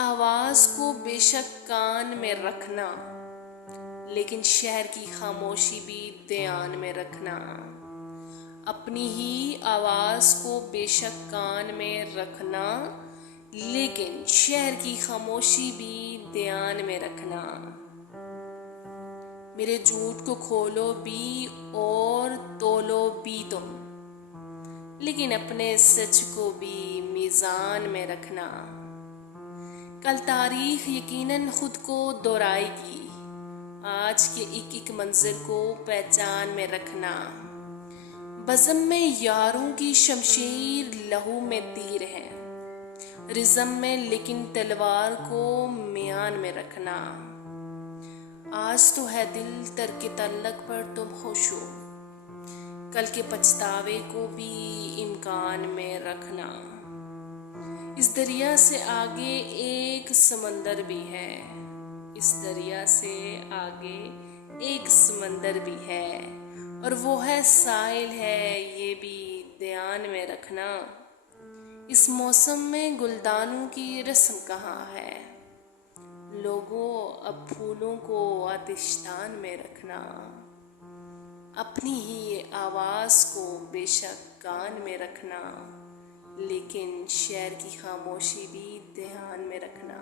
آواز کو بے شک کان میں رکھنا، لیکن شہر کی خاموشی بھی دھیان میں رکھنا۔ اپنی ہی آواز کو بے شک کان میں رکھنا، لیکن شہر کی خاموشی بھی دھیان میں رکھنا۔ میرے جھوٹ کو کھولو بھی اور تولو بھی تم، لیکن اپنے سچ کو بھی میزان میں رکھنا۔ کل تاریخ یقیناً خود کو دہرائے گی، آج کے ایک ایک منظر کو پہچان میں رکھنا۔ بزم میں یاروں کی شمشیر لہو میں تیر ہے، رزم میں لیکن تلوار کو میان میں رکھنا۔ آج تو ہے دل ترک تعلق پر تم خوش ہو، کل کے پچھتاوے کو بھی امکان میں رکھنا۔ اس دریا سے آگے ایک سمندر بھی ہے، اس دریا سے آگے ایک سمندر بھی ہے، اور وہ ہے ساحل ہے، یہ بھی دھیان میں رکھنا۔ اس موسم میں گلدانوں کی رسم کہاں ہے، لوگوں اب پھولوں کو آتشدان میں رکھنا۔ اپنی ہی آواز کو بے شک کان میں رکھنا، لیکن شہر کی خاموشی بھی دھیان میں رکھنا۔